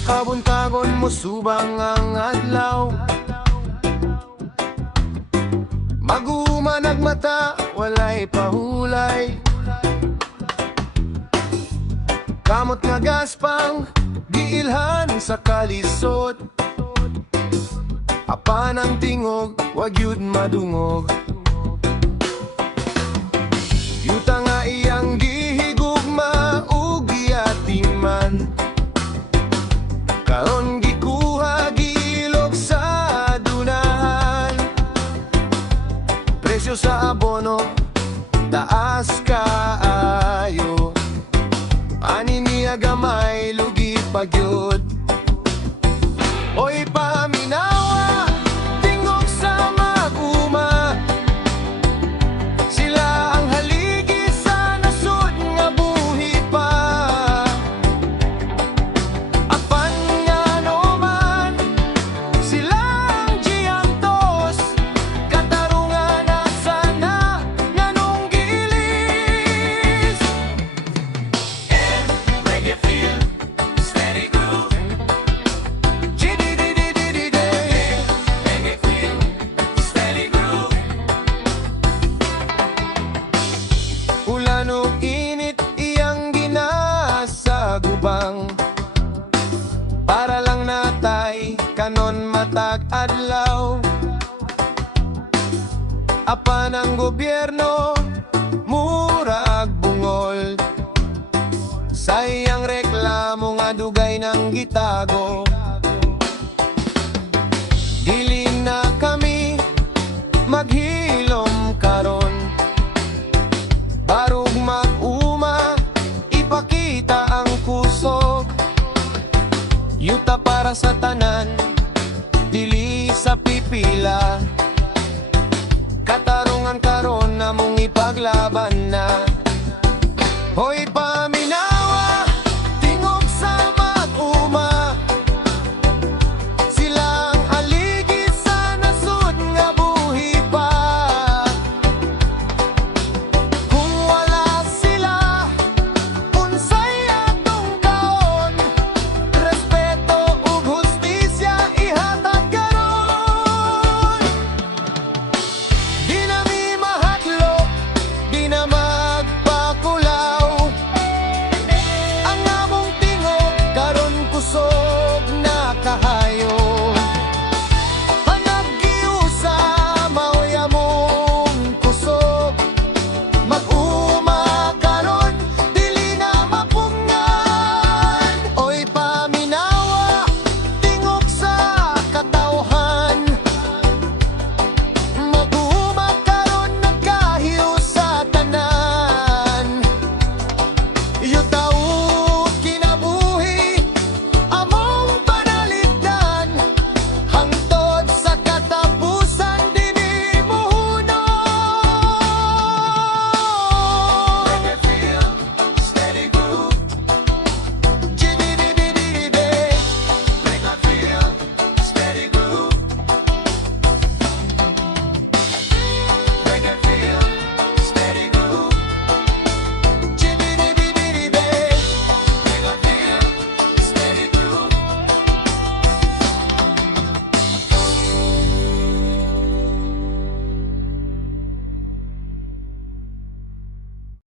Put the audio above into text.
Makabuntagon mo subang ang adlaw, magumanag mata, walay pahulay. Kamot nga gaspang, giilhan sa kalisod. Apan ang tingog, wag yun madungog. Yuta nga iyang gihigugma, ugi atiman. Karon gikuha, giilog sa dunahan. Presyo sa abono, taas kaayo. Ani niya gamay, lugi pagyud. Oy paminawa, tingog sa mag-uma. Sila ang haligi sa nasud nga buhi pa. Apan nga naman, sila ang giantos. Katarungan na sana nga nung gilis. And make it feel steady groove. Ulan o init iyang ginasagubang, para lang natay kanon matag adlaw. Apan ang gobyerno murag bungol, sa iyang reklamo nga dugay ng gitago. Dili na kami maghilom karon, barug mag-uma, ipakita ang kusog. Yuta para sa tanan, dili sa pipila. Katarungan karon namong ipaglaban.